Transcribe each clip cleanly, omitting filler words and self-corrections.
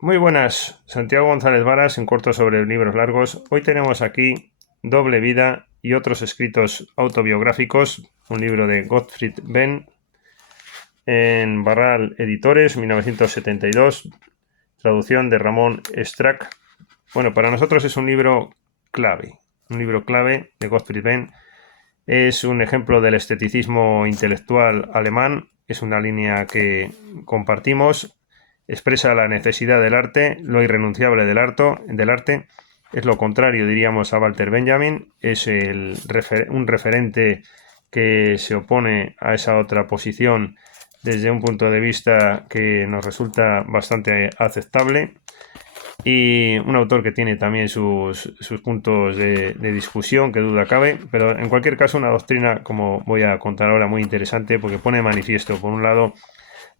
Muy buenas, Santiago González Varas en corto sobre libros largos. Hoy tenemos aquí Doble vida y otros escritos autobiográficos, un libro de Gottfried Benn en Barral Editores, 1972, traducción de Ramón Strack. Bueno, para nosotros es un libro clave de Gottfried Benn. Es un ejemplo del esteticismo intelectual alemán, es una línea que compartimos, expresa la necesidad del arte, lo irrenunciable del arte, es lo contrario, diríamos, a Walter Benjamin, es un referente que se opone a esa otra posición desde un punto de vista que nos resulta bastante aceptable y un autor que tiene también sus puntos de discusión, que duda cabe, pero en cualquier caso una doctrina, como voy a contar ahora, muy interesante porque pone de manifiesto, por un lado,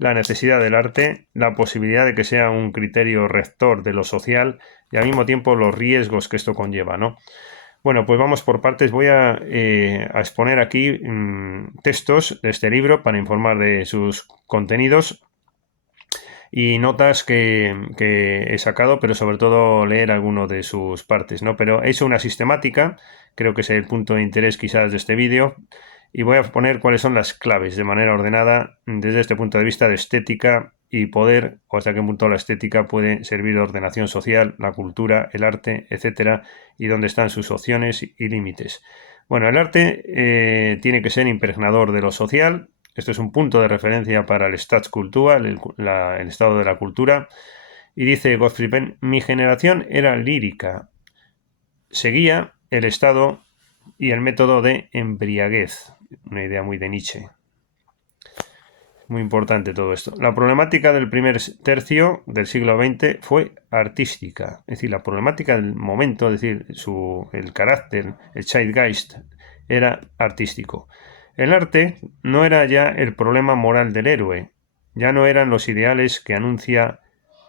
la necesidad del arte, la posibilidad de que sea un criterio rector de lo social y al mismo tiempo los riesgos que esto conlleva, ¿no? Bueno, pues vamos por partes. Voy a exponer aquí textos de este libro para informar de sus contenidos y notas que he sacado, pero sobre todo leer alguno de sus partes, ¿no? Pero he hecho una sistemática, creo que es el punto de interés quizás de este vídeo, y voy a poner cuáles son las claves de manera ordenada desde este punto de vista de estética y poder, o hasta qué punto la estética puede servir de ordenación social, la cultura, el arte, etcétera, y dónde están sus opciones y límites. Bueno, el arte tiene que ser impregnador de lo social. Esto es un punto de referencia para el Staatskultur, el estado de la cultura. Y dice Gottfried Benn, mi generación era lírica. Seguía el estado y el método de embriaguez. Una idea muy de Nietzsche. Muy importante todo esto. La problemática del primer tercio del siglo XX fue artística. Es decir, la problemática del momento, es decir, el carácter, el Zeitgeist, era artístico. El arte no era ya el problema moral del héroe, ya no eran los ideales que anuncia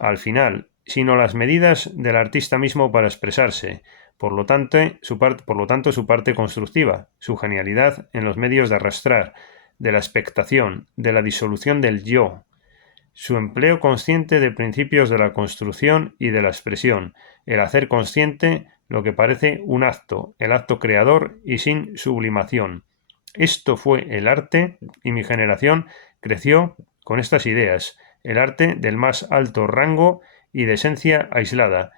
al final, sino las medidas del artista mismo para expresarse, por lo tanto su parte constructiva, su genialidad en los medios de arrastrar, de la expectación, de la disolución del yo, su empleo consciente de principios de la construcción y de la expresión, el hacer consciente lo que parece un acto, el acto creador y sin sublimación. Esto fue el arte y mi generación creció con estas ideas, el arte del más alto rango y de esencia aislada.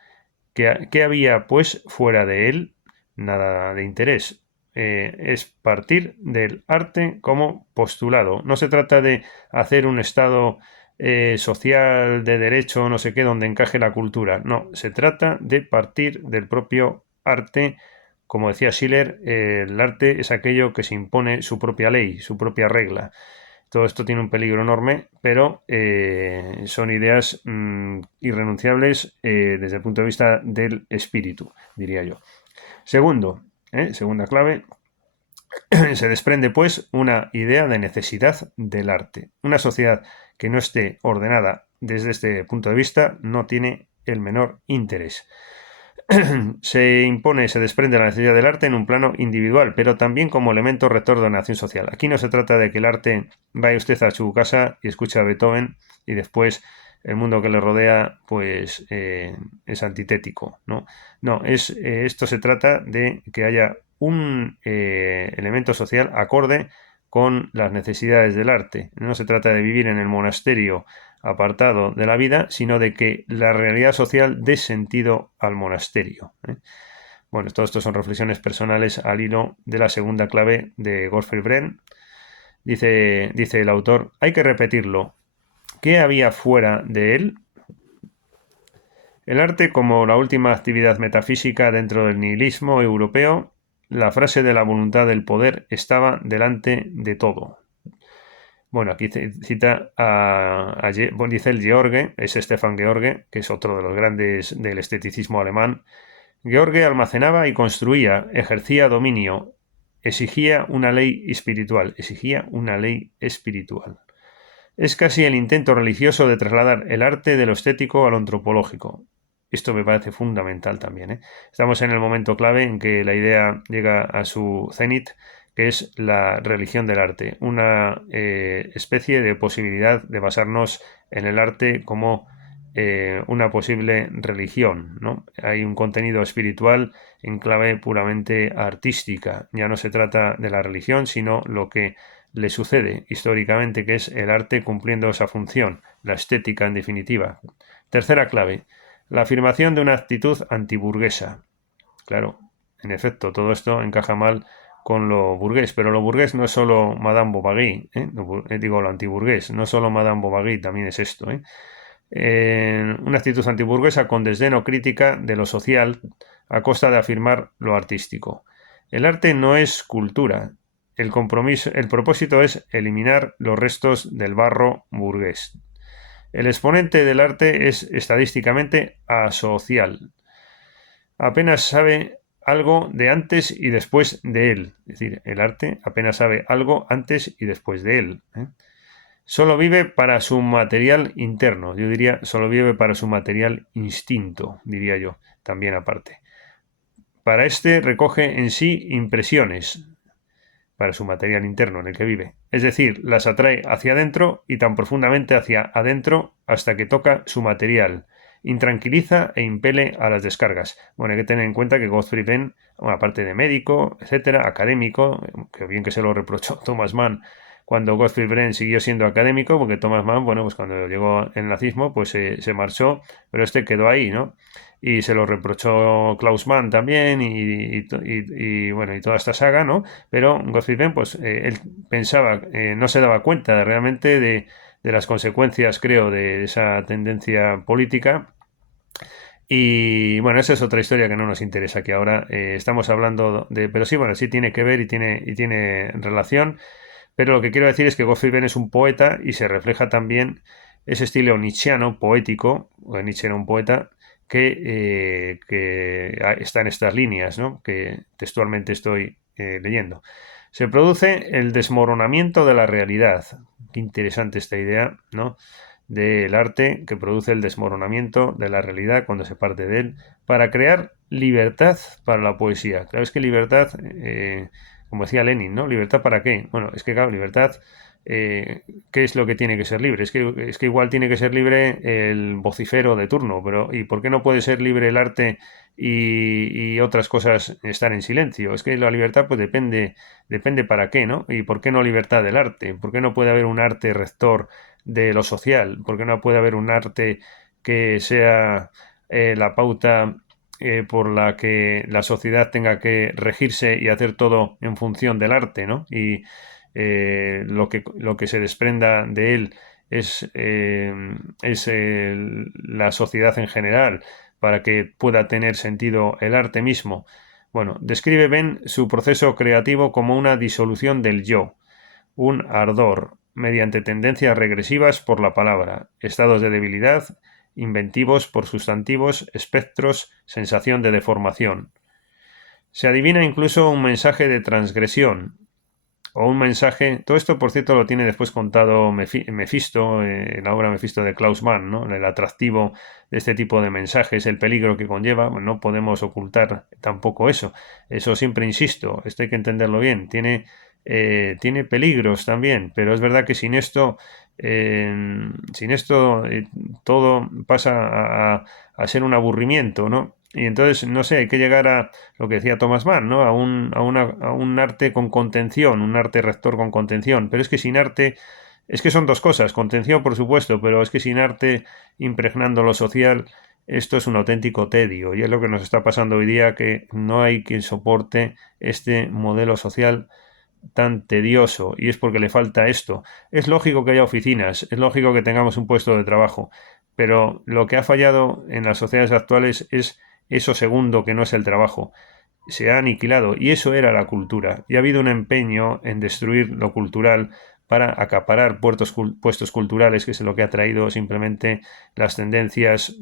¿Qué había, pues, fuera de él? Nada de interés. Es partir del arte como postulado. No se trata de hacer un estado social de derecho, no sé qué, donde encaje la cultura. No, se trata de partir del propio arte. Como decía Schiller, el arte es aquello que se impone su propia ley, su propia regla. Todo esto tiene un peligro enorme, pero son ideas irrenunciables desde el punto de vista del espíritu, diría yo. Segunda clave, se desprende pues una idea de necesidad del arte. Una sociedad que no esté ordenada desde este punto de vista no tiene el menor interés. Se desprende la necesidad del arte en un plano individual, pero también como elemento rector de la nación social. Aquí no se trata de que el arte vaya usted a su casa y escuche a Beethoven y después el mundo que le rodea pues es antitético, ¿no? No, esto se trata de que haya un elemento social acorde con las necesidades del arte. No se trata de vivir en el monasterio apartado de la vida, sino de que la realidad social dé sentido al monasterio. Bueno, todo esto son reflexiones personales al hilo de la segunda clave de Gottfried Benn. Dice el autor, hay que repetirlo. ¿Qué había fuera de él? El arte como la última actividad metafísica dentro del nihilismo europeo, la frase de la voluntad del poder estaba delante de todo. Bueno, aquí cita dice el George, es Stefan George, que es otro de los grandes del esteticismo alemán. George almacenaba y construía, ejercía dominio, exigía una ley espiritual. Es casi el intento religioso de trasladar el arte de lo estético a lo antropológico. Esto me parece fundamental también. Estamos en el momento clave en que la idea llega a su cenit, que es la religión del arte, una especie de posibilidad de basarnos en el arte como una posible religión, ¿no? Hay un contenido espiritual en clave puramente artística. Ya no se trata de la religión, sino lo que le sucede históricamente, que es el arte cumpliendo esa función, la estética en definitiva. Tercera clave, la afirmación de una actitud antiburguesa. Claro, en efecto, todo esto encaja mal con lo burgués, pero lo burgués no es solo Madame Bovary, digo lo antiburgués, no solo Madame Bovary, también es esto, una actitud antiburguesa con desdén o crítica de lo social a costa de afirmar lo artístico. El arte no es cultura. El propósito es eliminar los restos del barro burgués. El exponente del arte es estadísticamente asocial. Apenas sabe algo de antes y después de él. Es decir, el arte apenas sabe algo antes y después de él. Solo vive para su material interno. Yo diría, solo vive para su material instinto, diría yo, también aparte. Para este recoge en sí impresiones, para su material interno en el que vive. Es decir, las atrae hacia adentro y tan profundamente hacia adentro hasta que toca su material. Intranquiliza e impele a las descargas. Bueno, hay que tener en cuenta que Gottfried Benn, aparte de médico, etcétera, académico, que bien que se lo reprochó Thomas Mann cuando Gottfried Benn siguió siendo académico, porque Thomas Mann, bueno, pues cuando llegó el nazismo, pues se marchó, pero este quedó ahí, ¿no? Y se lo reprochó Klaus Mann también bueno, y toda esta saga, ¿no? Pero Gottfried Benn, pues él pensaba, no se daba cuenta realmente de las consecuencias, creo, de esa tendencia política. Y bueno, esa es otra historia que no nos interesa aquí ahora. Estamos hablando de, pero sí, bueno, sí tiene que ver y tiene relación. Pero lo que quiero decir es que Gottfried Benn es un poeta y se refleja también ese estilo nietzscheano, poético, Nietzsche era un poeta, que está en estas líneas, ¿no? Que textualmente estoy leyendo. Se produce el desmoronamiento de la realidad. Qué interesante esta idea, ¿no? Del arte que produce el desmoronamiento de la realidad cuando se parte de él, para crear libertad para la poesía. Claro, es que libertad, como decía Lenin, ¿no? ¿Libertad para qué? Bueno, es que claro, libertad, ¿qué es lo que tiene que ser libre? Es que igual tiene que ser libre el vocifero de turno, pero ¿y por qué no puede ser libre el arte y otras cosas estar en silencio? Es que la libertad pues depende para qué, ¿no? ¿Y por qué no libertad del arte? ¿Por qué no puede haber un arte rector de lo social? ¿Por qué no puede haber un arte que sea la pauta por la que la sociedad tenga que regirse y hacer todo en función del arte, ¿no? Y lo que se desprenda de él es la sociedad en general, para que pueda tener sentido el arte mismo. Bueno, describe Ben su proceso creativo como una disolución del yo, un ardor, mediante tendencias regresivas por la palabra, estados de debilidad, inventivos por sustantivos, espectros, sensación de deformación. Se adivina incluso un mensaje de transgresión, o un mensaje. Todo esto, por cierto, lo tiene después contado Mefisto, en la obra Mefisto de Klaus Mann, ¿no? El atractivo de este tipo de mensajes, el peligro que conlleva. Bueno, no podemos ocultar tampoco eso. Eso siempre insisto, esto hay que entenderlo bien. Tiene peligros también, pero es verdad que sin esto todo pasa a ser un aburrimiento, ¿no? Y entonces, no sé, hay que llegar a lo que decía Thomas Mann, ¿no? A un arte con contención, un arte rector con contención. Pero es que sin arte, es que son dos cosas, contención por supuesto, pero es que sin arte impregnando lo social, esto es un auténtico tedio. Y es lo que nos está pasando hoy día, que no hay quien soporte este modelo social tan tedioso, y es porque le falta esto. Es lógico que haya oficinas, es lógico que tengamos un puesto de trabajo, pero lo que ha fallado en las sociedades actuales es eso segundo, que no es el trabajo. Se ha aniquilado, y eso era la cultura, y ha habido un empeño en destruir lo cultural para acaparar puestos culturales, que es lo que ha traído simplemente las tendencias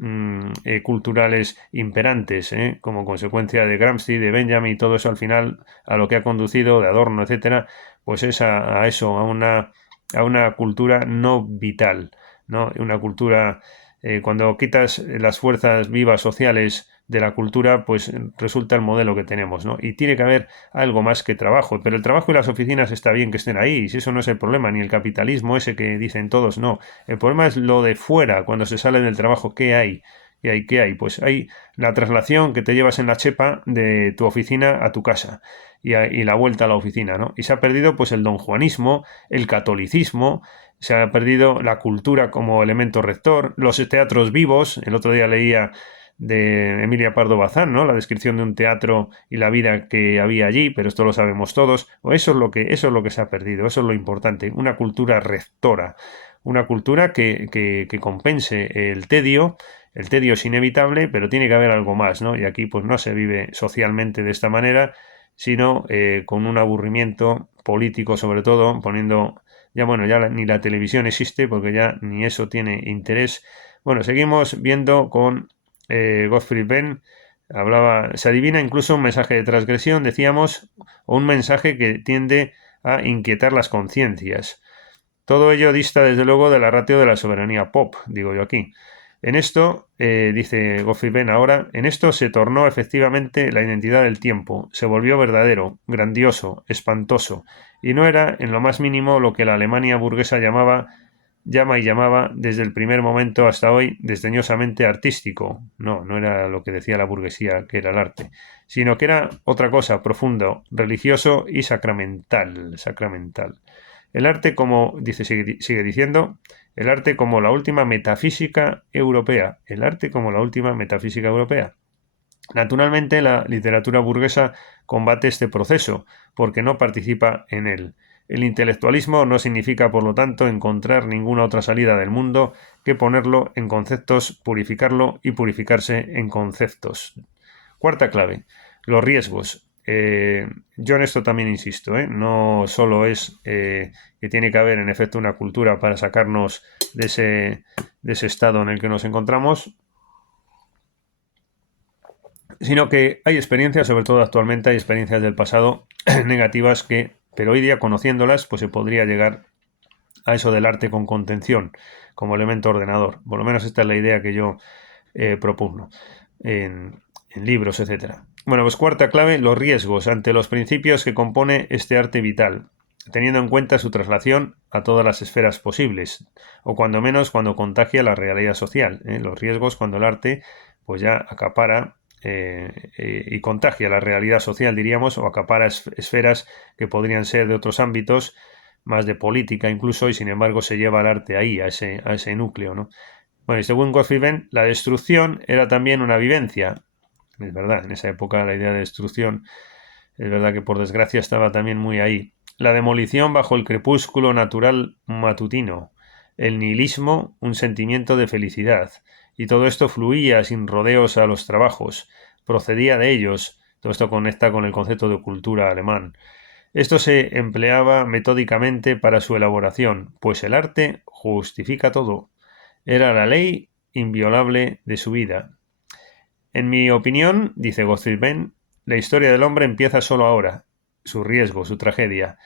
culturales imperantes, como consecuencia de Gramsci, de Benjamin, y todo eso al final a lo que ha conducido, de Adorno, etcétera, pues es a eso, a una cultura no vital, ¿no? Una cultura, cuando quitas las fuerzas vivas sociales de la cultura, pues resulta el modelo que tenemos, ¿no? Y tiene que haber algo más que trabajo, pero el trabajo y las oficinas está bien que estén ahí, y si eso no es el problema, ni el capitalismo ese que dicen todos, no. El problema es lo de fuera, cuando se sale del trabajo, ¿qué hay? ¿Qué hay? ¿Qué hay? Pues hay la traslación que te llevas en la chepa de tu oficina a tu casa y la vuelta a la oficina, ¿no? Y se ha perdido pues el donjuanismo, el catolicismo, se ha perdido la cultura como elemento rector, los teatros vivos. El otro día leía de Emilia Pardo Bazán, ¿no? La descripción de un teatro y la vida que había allí, pero esto lo sabemos todos. O eso es lo que se ha perdido, eso es lo importante, una cultura rectora, una cultura que compense el tedio es inevitable, pero tiene que haber algo más, ¿no? Y aquí pues no se vive socialmente de esta manera, sino con un aburrimiento político sobre todo, poniendo, ya bueno, ya ni la televisión existe porque ya ni eso tiene interés. Bueno, seguimos viendo con Gottfried Benn, hablaba, se adivina incluso un mensaje de transgresión, decíamos, o un mensaje que tiende a inquietar las conciencias. Todo ello dista desde luego de la ratio de la soberanía pop, digo yo aquí. En esto, dice Gottfried Benn ahora, en esto se tornó efectivamente la identidad del tiempo, se volvió verdadero, grandioso, espantoso, y no era en lo más mínimo lo que la Alemania burguesa llama y llamaba desde el primer momento hasta hoy desdeñosamente artístico. No, no era lo que decía la burguesía que era el arte, sino que era otra cosa, profundo, religioso y sacramental. El arte como, dice, sigue diciendo, el arte como la última metafísica europea. El arte como la última metafísica europea. Naturalmente, la literatura burguesa combate este proceso, porque no participa en él. El intelectualismo no significa, por lo tanto, encontrar ninguna otra salida del mundo que ponerlo en conceptos, purificarlo y purificarse en conceptos. Cuarta clave, los riesgos. Yo en esto también insisto, no solo es que tiene que haber en efecto una cultura para sacarnos de ese estado en el que nos encontramos, sino que hay experiencias, sobre todo actualmente hay experiencias del pasado negativas pero hoy día conociéndolas, pues se podría llegar a eso del arte con contención como elemento ordenador. Por lo menos esta es la idea que yo propugno en libros, etcétera. Bueno, pues cuarta clave, los riesgos ante los principios que compone este arte vital, teniendo en cuenta su traslación a todas las esferas posibles, o cuando menos cuando contagia la realidad social. Los riesgos cuando el arte pues ya acapara y contagia la realidad social, diríamos, o acapara esferas que podrían ser de otros ámbitos, más de política incluso, y sin embargo se lleva el arte ahí, a ese núcleo, ¿no? Bueno, y según Gottfried Benn, la destrucción era también una vivencia. Es verdad, en esa época la idea de destrucción, es verdad que por desgracia estaba también muy ahí. La demolición bajo el crepúsculo natural matutino. El nihilismo, un sentimiento de felicidad. Y todo esto fluía sin rodeos a los trabajos. Procedía de ellos. Todo esto conecta con el concepto de cultura alemán. Esto se empleaba metódicamente para su elaboración, pues el arte justifica todo. Era la ley inviolable de su vida. En mi opinión, dice Gottfried Benn, la historia del hombre empieza solo ahora, su riesgo, su tragedia.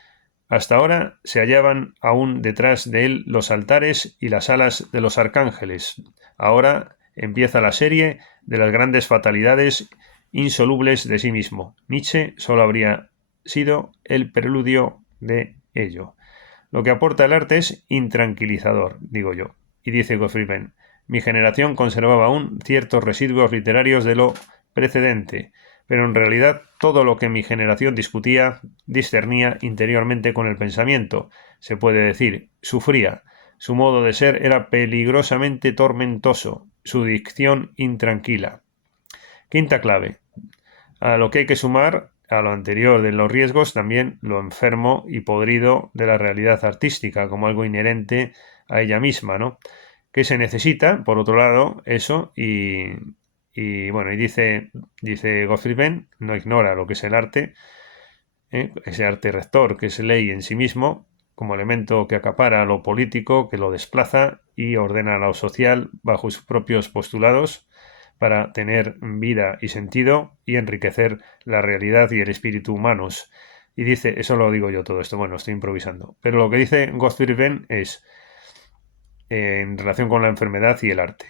Hasta ahora se hallaban aún detrás de él los altares y las alas de los arcángeles. Ahora empieza la serie de las grandes fatalidades insolubles de sí mismo. Nietzsche solo habría sido el preludio de ello. Lo que aporta el arte es intranquilizador, digo yo. Y dice Gottfried Benn, mi generación conservaba aún ciertos residuos literarios de lo precedente, pero en realidad todo lo que mi generación discutía discernía interiormente con el pensamiento, se puede decir, sufría. Su modo de ser era peligrosamente tormentoso, su dicción intranquila. Quinta clave. A lo que hay que sumar, a lo anterior de los riesgos, también lo enfermo y podrido de la realidad artística, como algo inherente a ella misma, ¿no? Que se necesita, por otro lado, eso, bueno, y dice Gottfried Benn, no ignora lo que es el arte, ese arte rector que es ley en sí mismo, como elemento que acapara lo político, que lo desplaza y ordena lo social bajo sus propios postulados, para tener vida y sentido y enriquecer la realidad y el espíritu humanos. Y dice, eso lo digo yo todo esto, bueno, estoy improvisando, pero lo que dice Gottfried Benn es en relación con la enfermedad y el arte.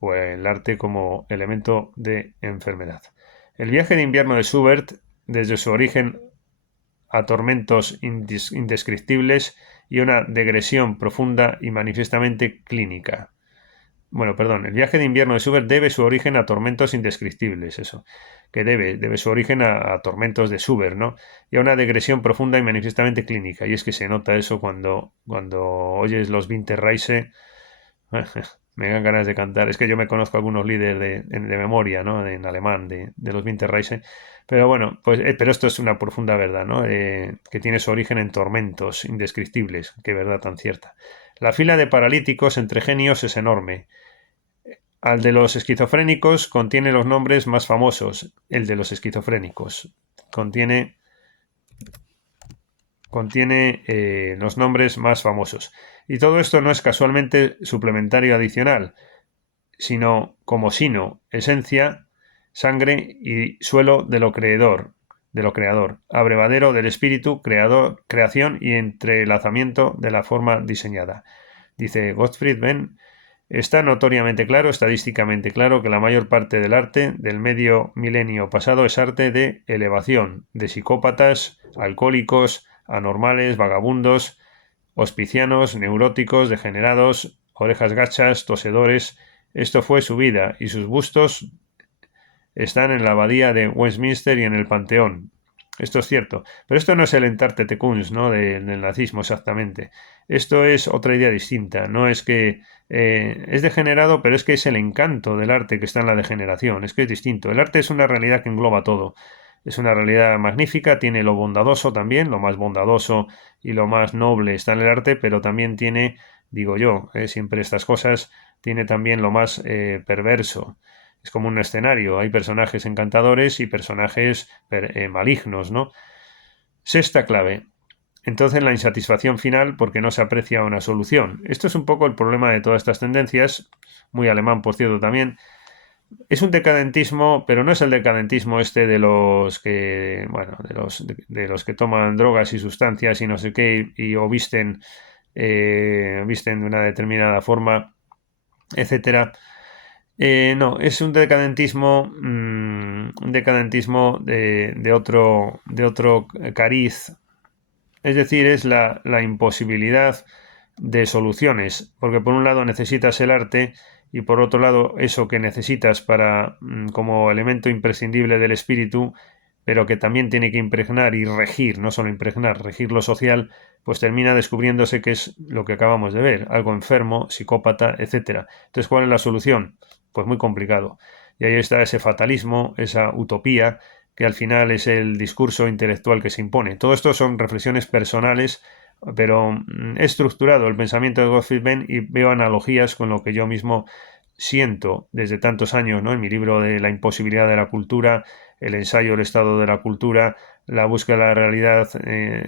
o el arte como elemento de enfermedad. El viaje de invierno de Schubert, desde su origen a tormentos indescriptibles y una degresión profunda y manifiestamente clínica. Bueno, perdón, el viaje de invierno de Schubert debe su origen a tormentos indescriptibles, eso, que debe su origen a tormentos de Schubert, ¿no? Y a una degresión profunda y manifiestamente clínica. Y es que se nota eso cuando oyes los Winterreise, me dan ganas de cantar. Es que yo me conozco algunos líderes de memoria, ¿no? En alemán, de los Winterreise. Pero bueno, pues, pero esto es una profunda verdad, ¿no? Que tiene su origen en tormentos indescriptibles. Qué verdad tan cierta. La fila de paralíticos entre genios es enorme. Al de los esquizofrénicos contiene los nombres más famosos. El de los esquizofrénicos contiene los nombres más famosos. Y todo esto no es casualmente suplementario adicional, sino como sino, esencia, sangre y suelo de lo creador, abrevadero del espíritu, creación y entrelazamiento de la forma diseñada. Dice Gottfried Benn, está notoriamente claro, estadísticamente claro, que la mayor parte del arte del medio milenio pasado es arte de elevación, de psicópatas, alcohólicos, anormales, vagabundos, hospicianos, neuróticos, degenerados, orejas gachas, tosedores. Esto fue su vida, y sus bustos están en la abadía de Westminster y en el Panteón. Esto es cierto, pero esto no es el Entartete Kunst, ¿no? del nazismo exactamente. Esto es otra idea distinta. No es que es degenerado, pero es que es el encanto del arte que está en la degeneración. Es que es distinto. El arte es una realidad que engloba todo. Es una realidad magnífica, tiene lo bondadoso también, lo más bondadoso y lo más noble está en el arte, pero también tiene, digo yo, siempre estas cosas, tiene también lo más perverso. Es como un escenario, hay personajes encantadores y personajes malignos, ¿no? Sexta clave. Entonces la insatisfacción final porque no se aprecia una solución. Esto es un poco el problema de todas estas tendencias, muy alemán por cierto también. Es un decadentismo, pero no es el decadentismo este de los que, bueno, de los que toman drogas y sustancias y no sé qué, o visten de una determinada forma, etcétera. No, es un decadentismo de otro cariz. Es decir, es la imposibilidad de soluciones, porque por un lado necesitas el arte y por otro lado eso que necesitas para como elemento imprescindible del espíritu, pero que también tiene que impregnar y regir, no solo impregnar, regir lo social, pues termina descubriéndose que es lo que acabamos de ver, algo enfermo, psicópata, etcétera. Entonces, ¿cuál es la solución? Pues muy complicado. Y ahí está ese fatalismo, esa utopía, que al final es el discurso intelectual que se impone. Todo esto son reflexiones personales, pero he estructurado el pensamiento de Gottfried Benn y veo analogías con lo que yo mismo siento desde tantos años, ¿no? En mi libro de La imposibilidad de la cultura, el ensayo El estado de la cultura, la búsqueda de la realidad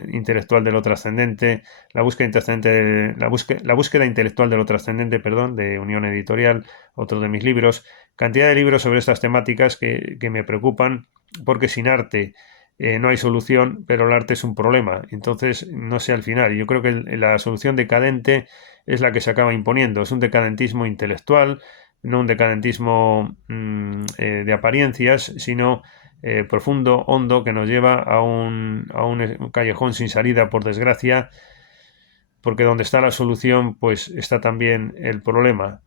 intelectual de lo trascendente, la búsqueda intelectual de lo trascendente, perdón, de Unión Editorial, otro de mis libros, cantidad de libros sobre estas temáticas que me preocupan, porque sin arte no hay solución, pero el arte es un problema. Entonces, no sé al final. Yo creo que la solución decadente es la que se acaba imponiendo. Es un decadentismo intelectual, no un decadentismo de apariencias, sino profundo, hondo, que nos lleva a un callejón sin salida, por desgracia, porque donde está la solución, pues está también el problema.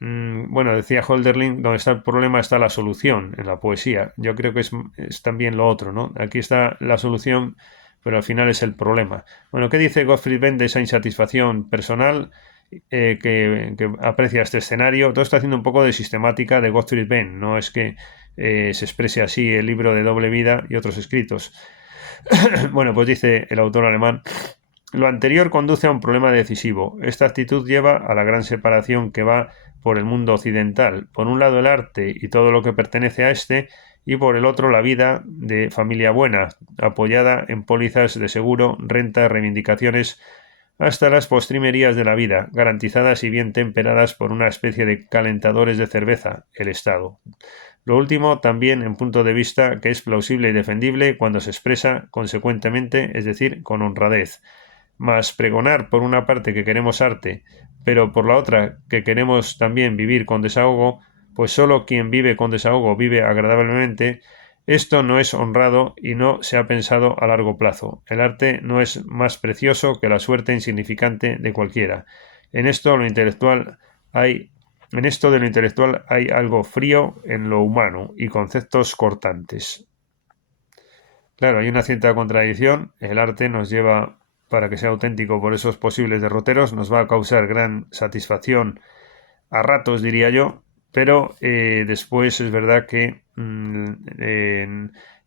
Bueno, decía Hölderlin, donde está el problema está la solución en la poesía. Yo creo que es también lo otro, ¿no? Aquí está la solución, pero al final es el problema. Bueno, ¿qué dice Gottfried Benn de esa insatisfacción personal que aprecia este escenario? Todo está haciendo un poco de sistemática de Gottfried Benn, no es que se exprese así el libro de Doble Vida y otros escritos. Bueno, pues dice el autor alemán, lo anterior conduce a un problema decisivo. Esta actitud lleva a la gran separación que va por el mundo occidental. Por un lado el arte y todo lo que pertenece a este, y por el otro la vida de familia buena, apoyada en pólizas de seguro, rentas, reivindicaciones, hasta las postrimerías de la vida, garantizadas y bien temperadas por una especie de calentadores de cerveza, el Estado. Lo último también en punto de vista que es plausible y defendible cuando se expresa consecuentemente, es decir, con honradez. más pregonar por una parte que queremos arte, pero por la otra que queremos también vivir con desahogo, pues solo quien vive con desahogo vive agradablemente. Esto no es honrado y no se ha pensado a largo plazo. El arte no es más precioso que la suerte insignificante de cualquiera. En esto lo intelectual hay en esto de lo intelectual hay algo frío en lo humano y conceptos cortantes. Claro, hay una cierta contradicción. El arte nos lleva, para que sea auténtico por esos posibles derroteros, nos va a causar gran satisfacción a ratos, diría yo, pero después es verdad que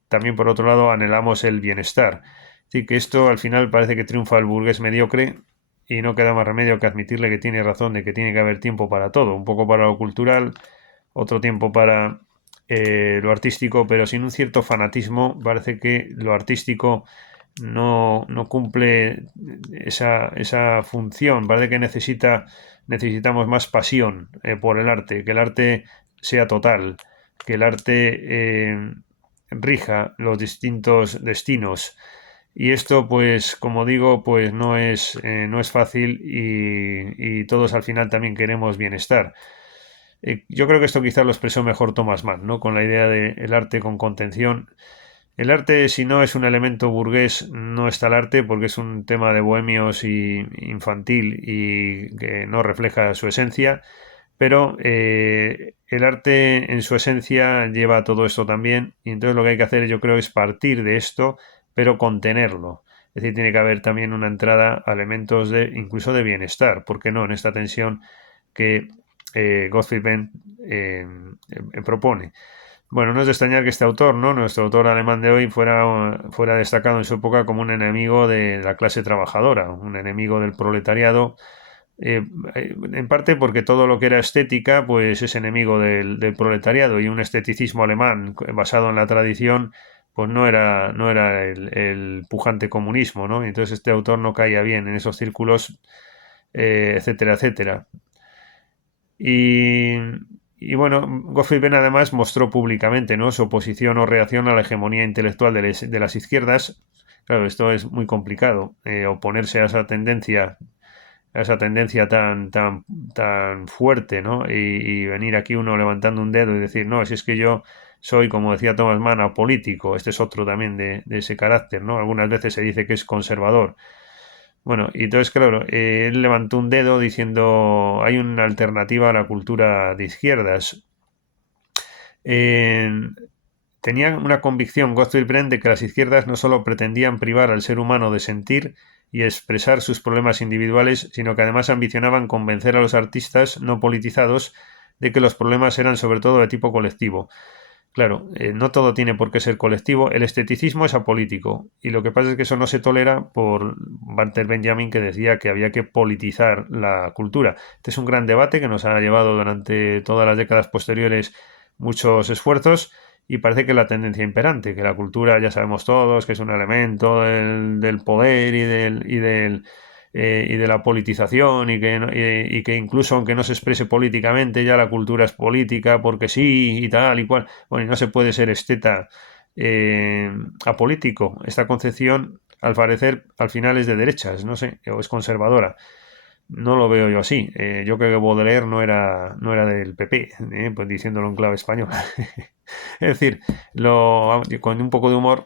también por otro lado anhelamos el bienestar. Así que esto al final parece que triunfa el burgués mediocre y no queda más remedio que admitirle que tiene razón de que tiene que haber tiempo para todo, un poco para lo cultural, otro tiempo para lo artístico, pero sin un cierto fanatismo. Parece que lo artístico no cumple esa función. Parece que necesitamos más pasión por el arte, que el arte sea total, que el arte rija los distintos destinos. Y esto, pues, como digo, pues no es fácil y todos al final también queremos bienestar. Yo creo que esto quizás lo expresó mejor Thomas Mann, ¿no? Con la idea de el arte con contención. El arte, si no es un elemento burgués, no está el arte porque es un tema de bohemios y infantil y que no refleja su esencia. Pero el arte en su esencia lleva todo esto también y entonces lo que hay que hacer yo creo es partir de esto, pero contenerlo. Es decir, tiene que haber también una entrada a elementos de incluso de bienestar, ¿por qué no? En esta tensión que Gottfried Benn propone. Bueno, no es de extrañar que este autor, ¿no? Nuestro autor alemán de hoy, fuera destacado en su época como un enemigo de la clase trabajadora, un enemigo del proletariado, en parte porque todo lo que era estética, pues es enemigo del proletariado y un esteticismo alemán basado en la tradición, pues no era el pujante comunismo, ¿no? Entonces este autor no caía bien en esos círculos, etcétera, etcétera. Y, y bueno, Gottfried Benn además mostró públicamente, ¿no?, su oposición o reacción a la hegemonía intelectual de las izquierdas. Claro, esto es muy complicado, oponerse a esa tendencia tan fuerte, ¿no? Y venir aquí uno levantando un dedo y decir, no, si es que yo soy, como decía Thomas Mann, apolítico. Este es otro también de ese carácter, ¿no? Algunas veces se dice que es conservador. Bueno, y entonces, claro, él levantó un dedo diciendo hay una alternativa a la cultura de izquierdas. Eh, Tenía una convicción Gottfried Benn de que las izquierdas no solo pretendían privar al ser humano de sentir y expresar sus problemas individuales, sino que además ambicionaban convencer a los artistas no politizados de que los problemas eran sobre todo de tipo colectivo. Claro, no todo tiene por qué ser colectivo. El esteticismo es apolítico y lo que pasa es que eso no se tolera por Walter Benjamin, que decía que había que politizar la cultura. Este es un gran debate que nos ha llevado durante todas las décadas posteriores muchos esfuerzos y parece que es la tendencia imperante, que la cultura ya sabemos todos que es un elemento del poder y de la politización y que incluso aunque no se exprese políticamente ya la cultura es política porque sí y tal y cual. Bueno, y no se puede ser esteta apolítico. Esta concepción al parecer al final es de derechas, no sé, o es conservadora. No lo veo yo así. Yo creo que Baudelaire no era del PP, pues diciéndolo en clave española. Es decir, con un poco de humor,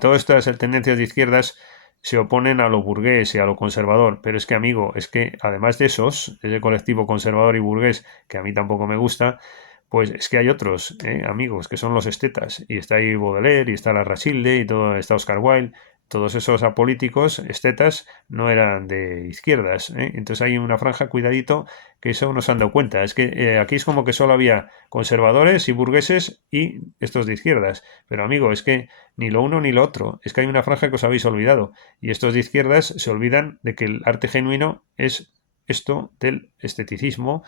todas estas tendencias de izquierdas se oponen a lo burgués y a lo conservador. Pero es que, amigo, es que además de ese colectivo conservador y burgués, que a mí tampoco me gusta, pues es que hay otros, amigos, que son los estetas. Y está ahí Baudelaire, y está la Rachilde, y todo, está Oscar Wilde. Todos esos apolíticos, estetas, no eran de izquierdas. Entonces hay una franja, cuidadito, que eso no se han dado cuenta. Es que aquí es como que solo había conservadores y burgueses y estos de izquierdas. Pero amigo, es que ni lo uno ni lo otro. Es que hay una franja que os habéis olvidado. Y estos de izquierdas se olvidan de que el arte genuino es esto del esteticismo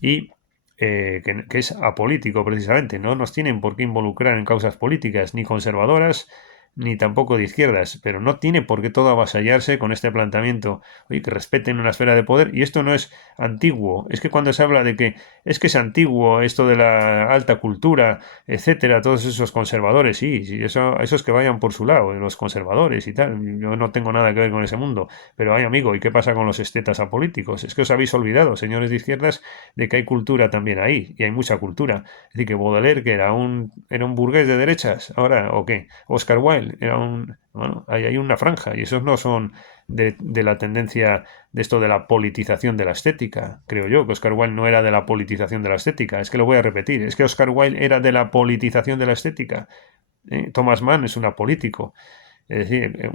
y que es apolítico precisamente. No nos tienen por qué involucrar en causas políticas ni conservadoras ni tampoco de izquierdas, pero no tiene por qué todo avasallarse con este planteamiento, oye, que respeten una esfera de poder, y esto no es antiguo, es que cuando se habla de que es antiguo esto de la alta cultura, etcétera, todos esos conservadores, sí, eso, esos que vayan por su lado, los conservadores y tal, yo no tengo nada que ver con ese mundo, pero ay amigo, ¿y qué pasa con los estetas apolíticos? Es que os habéis olvidado, señores de izquierdas, de que hay cultura también ahí, y hay mucha cultura. Es decir, que Baudelaire, que era un burgués de derechas, ahora, ¿o qué? Oscar Wilde era un... Bueno, ahí hay una franja, y esos no son de la tendencia de esto de la politización de la estética. Creo yo que Oscar Wilde no era de la politización de la estética. Es que lo voy a repetir, es que Oscar Wilde era de la politización de la estética. Thomas Mann es un apolítico. Es decir,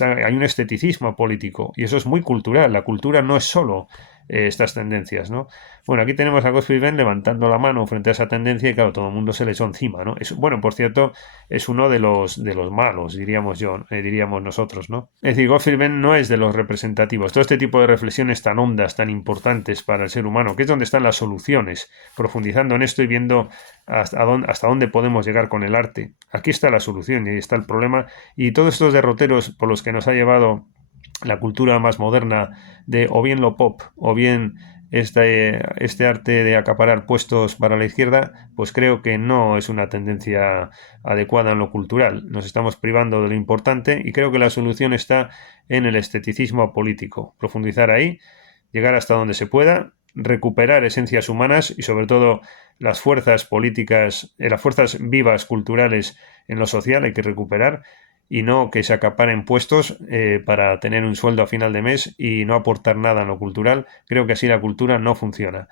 hay un esteticismo político y eso es muy cultural. La cultura no es solo estas tendencias, ¿no? Bueno, aquí tenemos a Gottfried Benn levantando la mano frente a esa tendencia y claro, todo el mundo se le echó encima, ¿no? Bueno, por cierto, es uno de los malos, diríamos diríamos nosotros, ¿no? Es decir, Gottfried Benn no es de los representativos. Todo este tipo de reflexiones tan hondas, tan importantes para el ser humano, que es donde están las soluciones, profundizando en esto y viendo hasta dónde podemos llegar con el arte. Aquí está la solución y ahí está el problema. Y todos estos derroteros por los que nos ha llevado la cultura más moderna de o bien lo pop o bien este arte de acaparar puestos para la izquierda, pues creo que no es una tendencia adecuada en lo cultural. Nos estamos privando de lo importante y creo que la solución está en el esteticismo político. Profundizar ahí, llegar hasta donde se pueda, recuperar esencias humanas y sobre todo las fuerzas políticas, las fuerzas vivas culturales en lo social hay que recuperar y no que se acaparen puestos para tener un sueldo a final de mes y no aportar nada en lo cultural. Creo que así la cultura no funciona.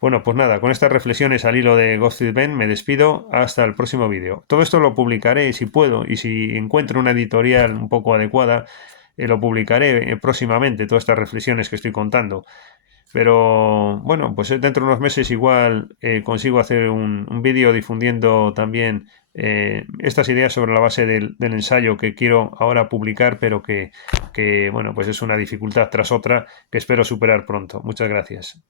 Bueno, pues nada, con estas reflexiones al hilo de Gottfried Benn me despido hasta el próximo vídeo. Todo esto lo publicaré si puedo y si encuentro una editorial un poco adecuada, lo publicaré próximamente, todas estas reflexiones que estoy contando. Pero bueno, pues dentro de unos meses igual consigo hacer un vídeo difundiendo también estas ideas sobre la base del ensayo que quiero ahora publicar, pero que, bueno, pues es una dificultad tras otra que espero superar pronto. Muchas gracias.